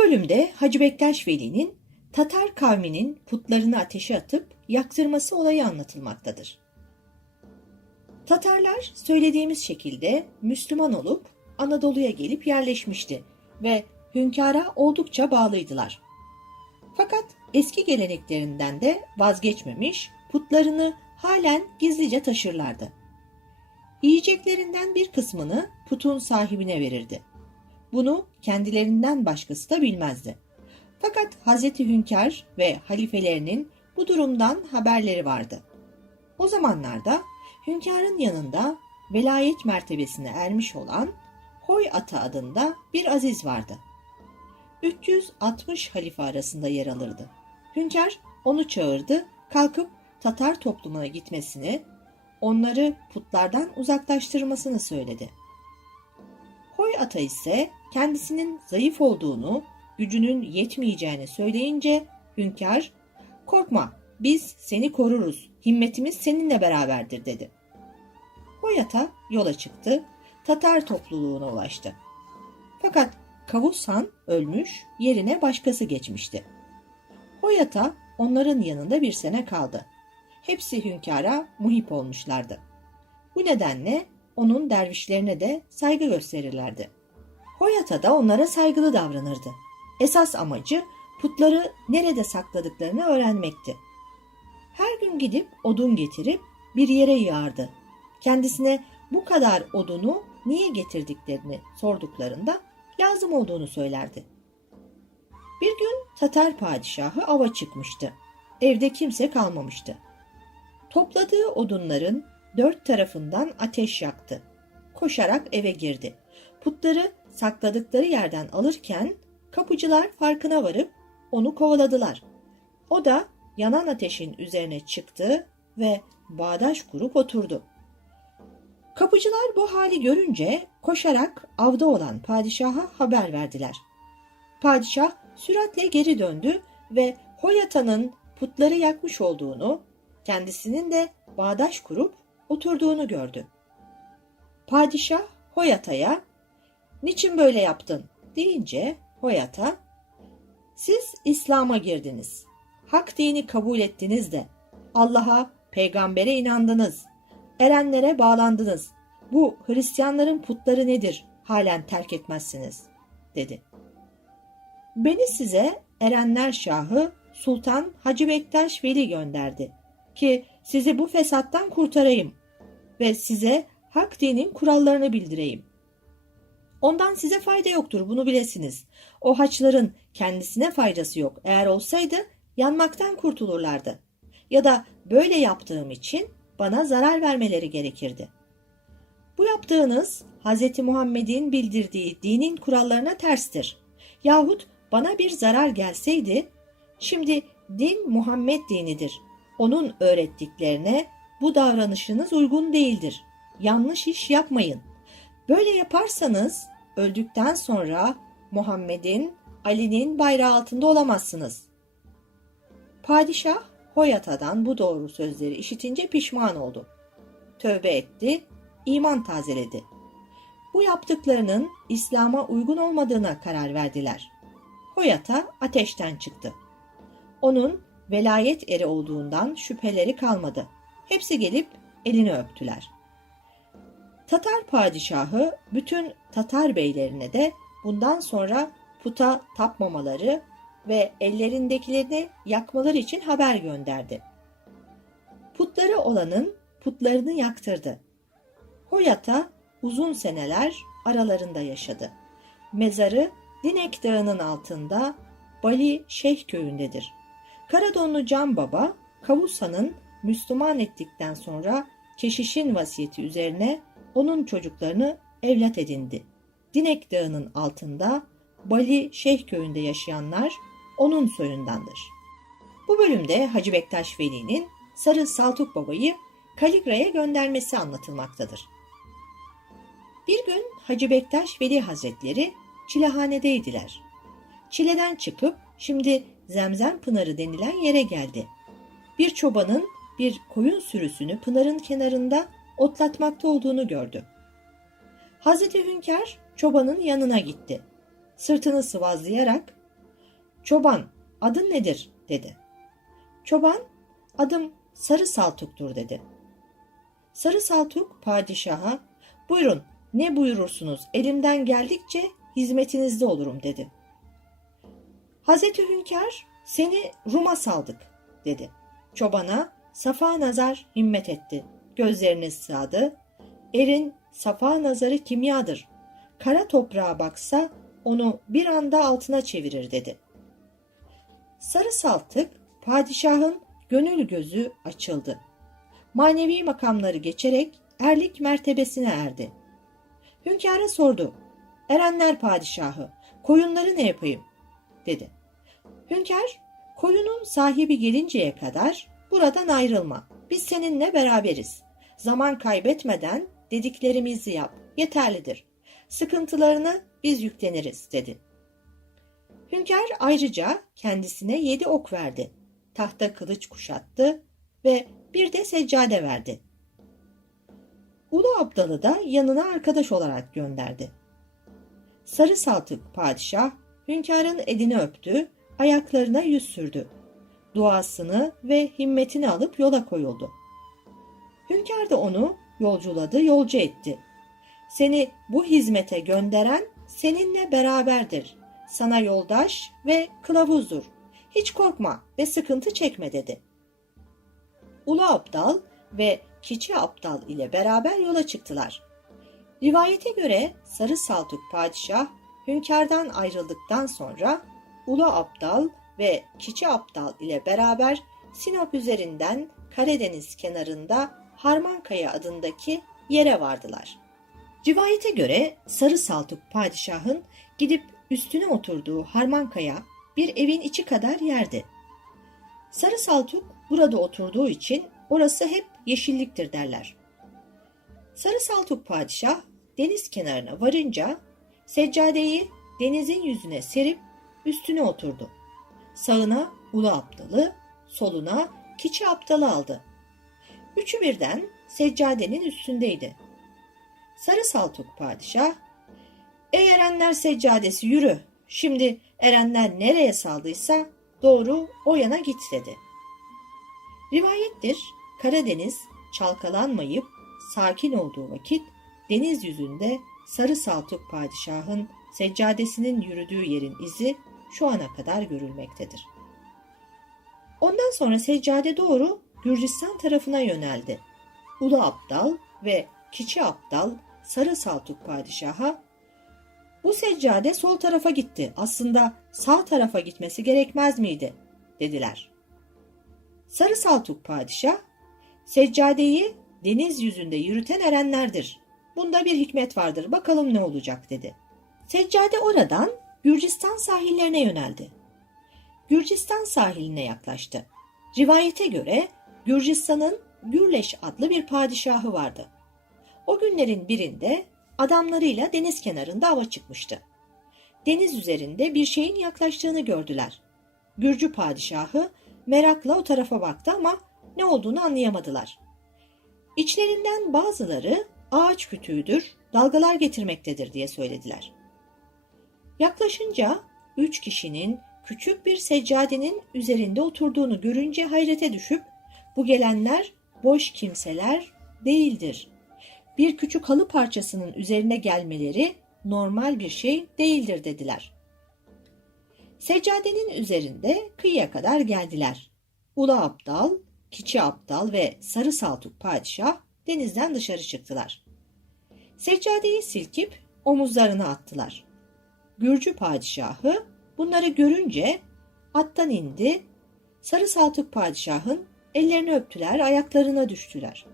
bölümde Hacı Bektaş Veli'nin Tatar kavminin putlarını ateşe atıp yaktırması olayı anlatılmaktadır. Tatarlar söylediğimiz şekilde Müslüman olup Anadolu'ya gelip yerleşmişti ve hünkâra oldukça bağlıydılar. Fakat eski geleneklerinden de vazgeçmemiş, putlarını halen gizlice taşırlardı. Yiyeceklerinden bir kısmını putun sahibine verirdi. Bunu kendilerinden başkası da bilmezdi. Fakat Hazreti Hünkar ve halifelerinin bu durumdan haberleri vardı. O zamanlarda hünkârın yanında velayet mertebesine ermiş olan Hoy Ata adında bir aziz vardı. 360 halife arasında yer alırdı. Hünkâr onu çağırdı, kalkıp Tatar toplumuna gitmesini, onları putlardan uzaklaştırmasını söyledi. Hoy Ata ise kendisinin zayıf olduğunu, gücünün yetmeyeceğini söyleyince hünkâr, korkma biz seni koruruz, himmetimiz seninle beraberdir dedi. Hoy Ata yola çıktı, Tatar topluluğuna ulaştı. Fakat Kavus Han ölmüş, yerine başkası geçmişti. Hoyata onların yanında bir sene kaldı. Hepsi hünkâra muhip olmuşlardı. Bu nedenle onun dervişlerine de saygı gösterirlerdi. Hoyata da onlara saygılı davranırdı. Esas amacı putları nerede sakladıklarını öğrenmekti. Her gün gidip odun getirip bir yere yığardı. Kendisine bu kadar odunu niye getirdiklerini sorduklarında lazım olduğunu söylerdi. Bir gün Tatar padişahı ava çıkmıştı. Evde kimse kalmamıştı. Topladığı odunların dört tarafından ateş yaktı. Koşarak eve girdi. Putları sakladıkları yerden alırken kapıcılar farkına varıp onu kovaladılar. O da yanan ateşin üzerine çıktı ve bağdaş kurup oturdu. Kapıcılar bu hali görünce koşarak avda olan padişaha haber verdiler. Padişah süratle geri döndü ve Hoyata'nın putları yakmış olduğunu, kendisinin de bağdaş kurup oturduğunu gördü. Padişah Hoyata'ya "Niçin böyle yaptın?" deyince Hoyata "Siz İslam'a girdiniz. Hak dini kabul ettiniz de Allah'a, peygambere inandınız. Erenlere bağlandınız. Bu Hristiyanların putları nedir? Halen terk etmezsiniz." dedi. Beni size Erenler Şahı Sultan Hacı Bektaş Veli gönderdi ki sizi bu fesattan kurtarayım ve size hak dinin kurallarını bildireyim. Ondan size fayda yoktur bunu bilesiniz. O haçların kendisine faydası yok. Eğer olsaydı yanmaktan kurtulurlardı. Ya da böyle yaptığım için bana zarar vermeleri gerekirdi. Bu yaptığınız Hz. Muhammed'in bildirdiği dinin kurallarına terstir. Yahut bana bir zarar gelseydi, şimdi din Muhammed dinidir. Onun öğrettiklerine bu davranışınız uygun değildir. Yanlış iş yapmayın. Böyle yaparsanız öldükten sonra Muhammed'in, Ali'nin bayrağı altında olamazsınız. Padişah Hoyata'dan bu doğru sözleri işitince pişman oldu. Tövbe etti, iman tazeledi. Bu yaptıklarının İslam'a uygun olmadığına karar verdiler. Hoyata ateşten çıktı. Onun velayet eri olduğundan şüpheleri kalmadı. Hepsi gelip elini öptüler. Tatar padişahı bütün Tatar beylerine de bundan sonra puta tapmamaları ve ellerindekilerini yakmaları için haber gönderdi. Putları olanın putlarını yaktırdı. Hoyata uzun seneler aralarında yaşadı. Mezarı Dinek Dağı'nın altında Bali Şeyh köyündedir. Karadonlu Can Baba, Kavusa'nın Müslüman ettikten sonra keşişin vasiyeti üzerine onun çocuklarını evlat edindi. Dinek Dağı'nın altında Bali Şeyh köyünde yaşayanlar onun soyundandır. Bu bölümde Hacı Bektaş Veli'nin Sarı Saltuk Baba'yı Kaligra'ya göndermesi anlatılmaktadır. Bir gün Hacı Bektaş Veli Hazretleri Çilehanedeydiler. Çileden çıkıp şimdi Zemzem Pınarı denilen yere geldi. Bir çobanın bir koyun sürüsünü pınarın kenarında otlatmakta olduğunu gördü. Hazreti Hünkar çobanın yanına gitti. Sırtını sıvazlayarak Çoban, adın nedir? dedi. Çoban, adım Sarı Saltuk'tur dedi. Sarı Saltuk padişaha, buyurun ne buyurursunuz elimden geldikçe hizmetinizde olurum dedi. Hazreti Hünkar seni Rum'a saldık dedi. Çobana safa nazar himmet etti. Gözlerini sığadı. Erin safa nazarı kimyadır. Kara toprağa baksa onu bir anda altına çevirir dedi. Sarı saltık padişahın gönül gözü açıldı. Manevi makamları geçerek erlik mertebesine erdi. Hünkâr'a sordu. Erenler padişahı, koyunları ne yapayım? dedi. Hünkâr, koyunun sahibi gelinceye kadar buradan ayrılma. Biz seninle beraberiz. Zaman kaybetmeden dediklerimizi yap. Yeterlidir. Sıkıntılarını biz yükleniriz dedi. Hünkâr ayrıca kendisine yedi ok verdi. Tahta kılıç kuşattı ve bir de seccade verdi. Ulu Abdal'ı da yanına arkadaş olarak gönderdi. Sarı Saltık padişah hünkârın elini öptü, ayaklarına yüz sürdü. Duasını ve himmetini alıp yola koyuldu. Hünkâr da onu yolculadı, yolcu etti. Seni bu hizmete gönderen seninle beraberdir. Sana yoldaş ve kılavuzdur. Hiç korkma ve sıkıntı çekme dedi. Ulu Abdal ve Kiçi Abdal ile beraber yola çıktılar. Rivayete göre Sarı Saltuk padişah hünkârdan ayrıldıktan sonra Ulu Abdal ve Kiçi Abdal ile beraber Sinop üzerinden Karadeniz kenarında Harmankaya adındaki yere vardılar. Rivayete göre Sarı Saltuk padişahın gidip üstüne oturduğu Harmankaya bir evin içi kadar yerdi. Sarı Saltuk burada oturduğu için orası hep yeşilliktir derler. Sarı Saltuk padişah deniz kenarına varınca seccadeyi denizin yüzüne serip üstüne oturdu. Sağına Ulu Abdalı, soluna Kiçi Abdalı aldı. Üçü birden seccadenin üstündeydi. Sarı Saltuk padişah, Ey erenler seccadesi yürü, şimdi erenler nereye saldıysa doğru o yana git dedi. Rivayettir, Karadeniz çalkalanmayıp sakin olduğu vakit deniz yüzünde Sarı Saltuk padişahın seccadesinin yürüdüğü yerin izi şu ana kadar görülmektedir. Ondan sonra seccade doğru Gürcistan tarafına yöneldi. Ulu Abdal ve Kiçi Abdal Sarı Saltuk padişaha bu seccade sol tarafa gitti. Aslında sağ tarafa gitmesi gerekmez miydi? dediler. Sarı Saltuk padişah seccadeyi deniz yüzünde yürüten erenlerdir. Bunda bir hikmet vardır. Bakalım ne olacak dedi. Seccade oradan Gürcistan sahillerine yöneldi. Gürcistan sahiline yaklaştı. Rivayete göre Gürcistan'ın Gürleş adlı bir padişahı vardı. O günlerin birinde adamlarıyla deniz kenarında ava çıkmıştı. Deniz üzerinde bir şeyin yaklaştığını gördüler. Gürcü padişahı merakla o tarafa baktı ama ne olduğunu anlayamadılar. İçlerinden bazıları ağaç kütüğüdür, dalgalar getirmektedir diye söylediler. Yaklaşınca üç kişinin küçük bir seccadenin üzerinde oturduğunu görünce hayrete düşüp bu gelenler boş kimseler değildir. Bir küçük halı parçasının üzerine gelmeleri normal bir şey değildir dediler. Seccadenin üzerinde kıyıya kadar geldiler. Ula Abdal, Kiçi Abdal ve Sarı Saltuk padişah denizden dışarı çıktılar. Seccadeyi silkip omuzlarına attılar. Gürcü padişahı bunları görünce attan indi, Sarı Saltuk padişahın ellerini öptüler, ayaklarına düştüler.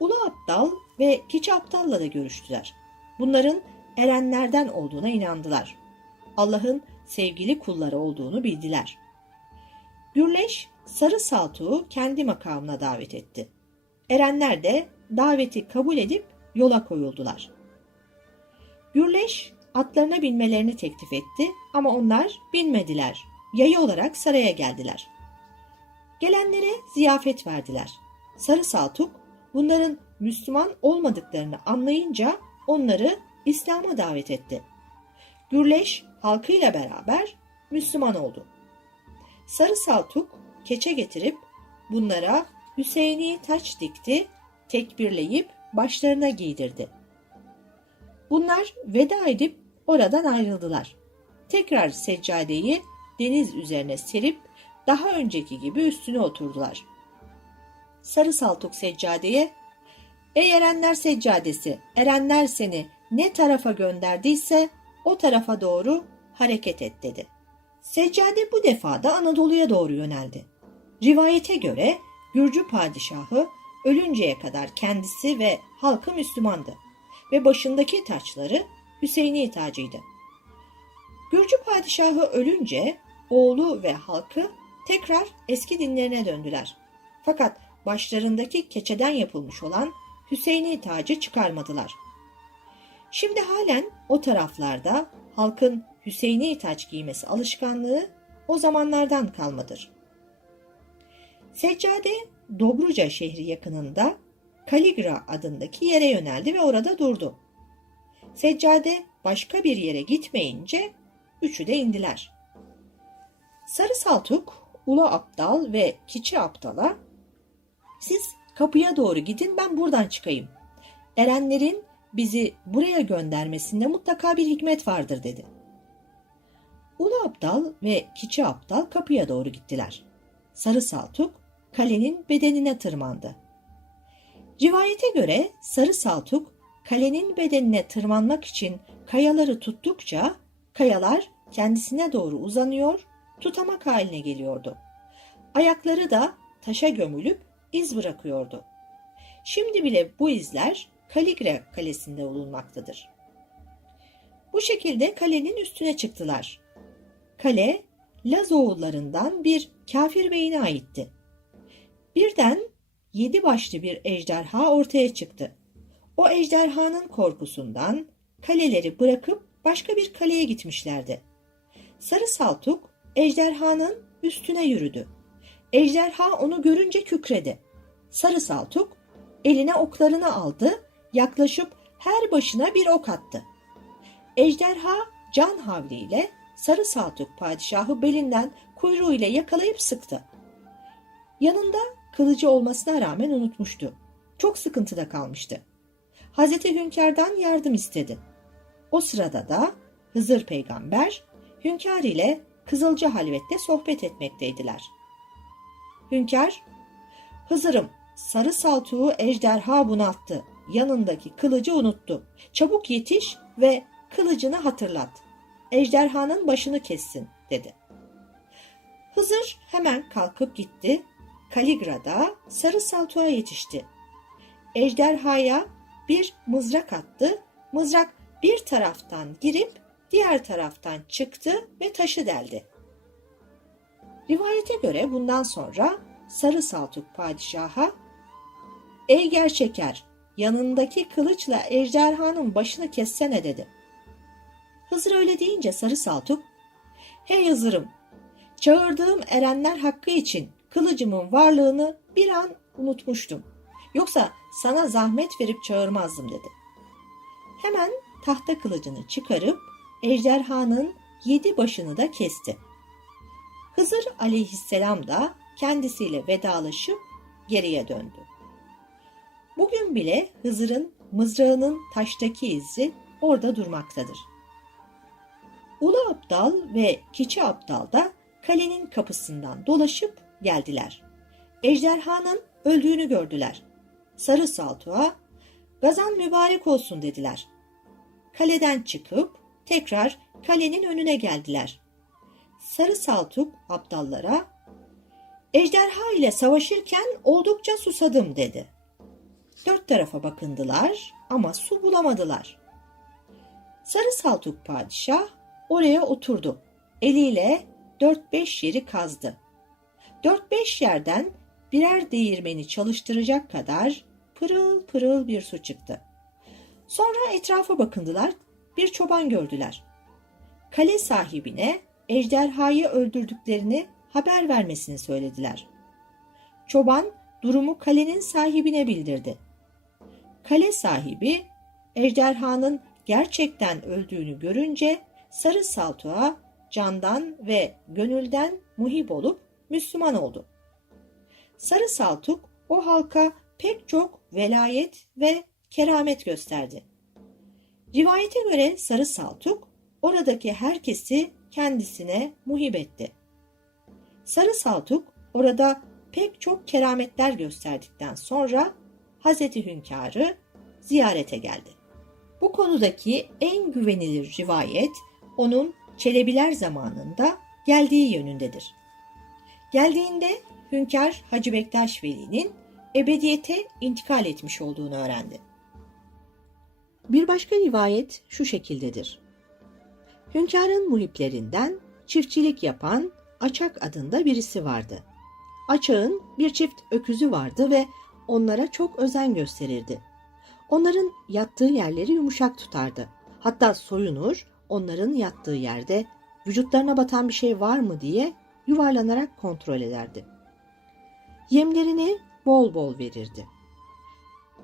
Ulu Abdal ve Kiçi Abdal'la da görüştüler. Bunların erenlerden olduğuna inandılar. Allah'ın sevgili kulları olduğunu bildiler. Gürleş Sarı Saltuk'u kendi makamına davet etti. Erenler de daveti kabul edip yola koyuldular. Gürleş atlarına binmelerini teklif etti ama onlar binmediler. Yayı olarak saraya geldiler. Gelenlere ziyafet verdiler. Sarı Saltuk bunların Müslüman olmadıklarını anlayınca onları İslam'a davet etti. Gürleş halkıyla beraber Müslüman oldu. Sarı Saltuk keçe getirip bunlara Hüseyin'i taç dikti, tekbirleyip başlarına giydirdi. Bunlar veda edip oradan ayrıldılar. Tekrar seccadeyi deniz üzerine serip daha önceki gibi üstüne oturdular. Sarı Saltuk seccadeye, Ey erenler seccadesi, erenler seni ne tarafa gönderdiyse o tarafa doğru hareket et dedi. Seccade bu defa da Anadolu'ya doğru yöneldi. Rivayete göre Gürcü padişahı ölünceye kadar kendisi ve halkı Müslümandı ve başındaki taçları Hüseyini tacıydı. Gürcü padişahı ölünce oğlu ve halkı tekrar eski dinlerine döndüler. Fakat başlarındaki keçeden yapılmış olan Hüseyini tacı çıkarmadılar. Şimdi halen o taraflarda halkın Hüseyini taç giymesi alışkanlığı o zamanlardan kalmadır. Seccade Dobruca şehri yakınında Kaligra adındaki yere yöneldi ve orada durdu. Seccade başka bir yere gitmeyince üçü de indiler. Sarı Saltuk, Ulu Aptal ve Kiçi Aptal'a siz kapıya doğru gidin ben buradan çıkayım. Erenlerin bizi buraya göndermesinde mutlaka bir hikmet vardır dedi. Ulu Aptal ve Kiçi Aptal kapıya doğru gittiler. Sarı Saltuk kalenin bedenine tırmandı. Rivayete göre Sarı Saltuk kalenin bedenine tırmanmak için kayaları tuttukça kayalar kendisine doğru uzanıyor, tutamak haline geliyordu. Ayakları da taşa gömülüp iz bırakıyordu. Şimdi bile bu izler Kaligra kalesinde bulunmaktadır. Bu şekilde kalenin üstüne çıktılar. Kale Laz oğullarından bir kafir beyine aitti. Birden yedi başlı bir ejderha ortaya çıktı. O ejderhanın korkusundan kaleleri bırakıp başka bir kaleye gitmişlerdi. Sarı Saltuk ejderhanın üstüne yürüdü. Ejderha onu görünce kükredi. Sarı Saltuk eline oklarını aldı, yaklaşıp her başına bir ok attı. Ejderha can havliyle Sarı Saltuk padişahı belinden kuyruğuyla yakalayıp sıktı. Yanında kılıcı olmasına rağmen unutmuştu. Çok sıkıntıda kalmıştı. Hazreti Hünkar'dan yardım istedi. O sırada da Hızır peygamber Hünkar ile Kızılcı Halvet'te sohbet etmekteydiler. Hünkar, Hızır'ım sarı saltuğu ejderha bunalttı. Yanındaki kılıcı unuttu. Çabuk yetiş ve kılıcını hatırlat. Ejderhanın başını kessin dedi. Hızır hemen kalkıp gitti. Kaligra'da sarı saltuğa yetişti. Ejderhaya bir mızrak attı. Mızrak bir taraftan girip diğer taraftan çıktı ve taşı deldi. Rivayete göre bundan sonra Sarı Saltuk padişaha Ey gerçeker yanındaki kılıçla ejderhanın başını kessene dedi. Hızır öyle deyince Sarı Saltuk Hey Hızır'ım çağırdığım erenler hakkı için kılıcımın varlığını bir an unutmuştum. Yoksa sana zahmet verip çağırmazdım dedi. Hemen tahta kılıcını çıkarıp ejderhanın yedi başını da kesti. Hızır aleyhisselam da kendisiyle vedalaşıp geriye döndü. Bugün bile Hızır'ın mızrağının taştaki izi orada durmaktadır. Ulu Abdal ve Kiçi Abdal da kalenin kapısından dolaşıp geldiler. Ejderhanın öldüğünü gördüler. Sarı Saltuğa, gazan mübarek olsun dediler. Kaleden çıkıp tekrar kalenin önüne geldiler. Sarı Saltuk aptallara, ejderha ile savaşırken oldukça susadım dedi. Dört tarafa bakındılar ama su bulamadılar. Sarı Saltuk padişah oraya oturdu. Eliyle dört beş yeri kazdı. Dört beş yerden birer değirmeni çalıştıracak kadar pırıl pırıl bir su çıktı. Sonra etrafa bakındılar, bir çoban gördüler. Kale sahibine ejderhayı öldürdüklerini haber vermesini söylediler. Çoban durumu kalenin sahibine bildirdi. Kale sahibi ejderhanın gerçekten öldüğünü görünce sarı saltuğa candan ve gönülden muhip olup Müslüman oldu. Sarı Saltuk o halka pek çok velayet ve keramet gösterdi. Rivayete göre Sarı Saltuk oradaki herkesi kendisine muhip etti. Sarı Saltuk orada pek çok kerametler gösterdikten sonra Hazreti Hünkar'ı ziyarete geldi. Bu konudaki en güvenilir rivayet onun Çelebiler zamanında geldiği yönündedir. Geldiğinde Hünkar Hacı Bektaş Veli'nin ebediyete intikal etmiş olduğunu öğrendi. Bir başka rivayet şu şekildedir. Hünkarın muhiplerinden çiftçilik yapan Açak adında birisi vardı. Açağın bir çift öküzü vardı ve onlara çok özen gösterirdi. Onların yattığı yerleri yumuşak tutardı. Hatta soyunur, onların yattığı yerde vücutlarına batan bir şey var mı diye yuvarlanarak kontrol ederdi. Yemlerini bol bol verirdi.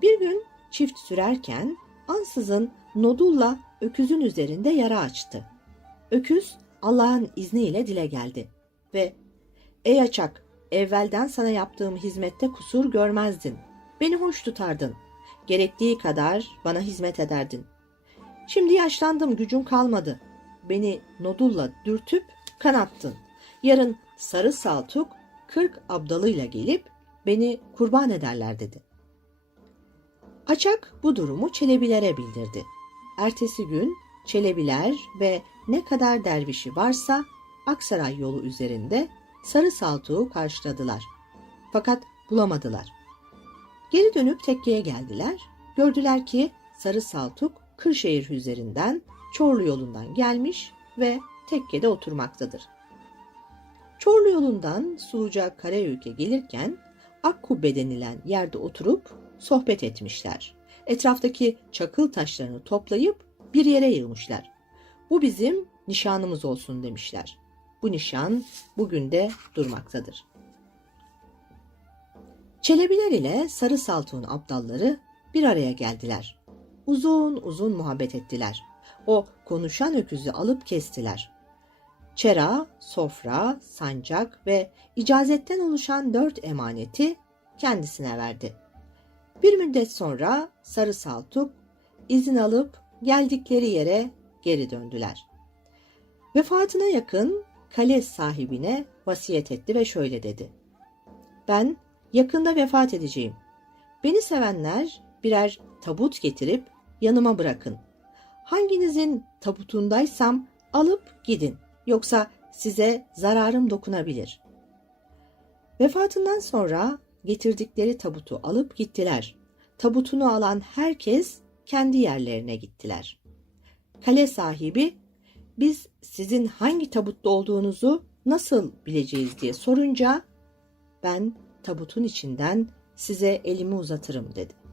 Bir gün çift sürerken ansızın nodulla öküzün üzerinde yara açtı. Öküz Allah'ın izniyle dile geldi ve ''Ey açak, evvelden sana yaptığım hizmette kusur görmezdin. Beni hoş tutardın. Gerektiği kadar bana hizmet ederdin. Şimdi yaşlandım, gücüm kalmadı. Beni nodulla dürtüp kanattın. Yarın sarı saltuk kırk abdalıyla gelip beni kurban ederler dedi. Açak bu durumu Çelebilere bildirdi. Ertesi gün Çelebiler ve ne kadar dervişi varsa Aksaray yolu üzerinde sarı saltuğu karşıladılar. Fakat bulamadılar. Geri dönüp tekkeye geldiler. Gördüler ki sarı saltuk Kırşehir üzerinden Çorlu yolundan gelmiş ve tekkede oturmaktadır. Çorlu yolundan Suuca Karayük'e gelirken Akkubbe denilen yerde oturup sohbet etmişler. Etraftaki çakıl taşlarını toplayıp bir yere yığmışlar. Bu bizim nişanımız olsun demişler. Bu nişan bugün de durmaktadır. Çelebiler ile Sarı Saltuğun abdalları bir araya geldiler. Uzun uzun muhabbet ettiler. O konuşan öküzü alıp kestiler. Çera, sofra, sancak ve icazetten oluşan dört emaneti kendisine verdi. Bir müddet sonra Sarı Saltuk izin alıp geldikleri yere geri döndüler. Vefatına yakın kale sahibine vasiyet etti ve şöyle dedi. Ben yakında vefat edeceğim. Beni sevenler birer tabut getirip yanıma bırakın. Hanginizin tabutundaysam alıp gidin. Yoksa size zararım dokunabilir. Vefatından sonra getirdikleri tabutu alıp gittiler. Tabutunu alan herkes kendi yerlerine gittiler. Kale sahibi biz sizin hangi tabutta olduğunuzu nasıl bileceğiz diye sorunca ben tabutun içinden size elimi uzatırım dedi.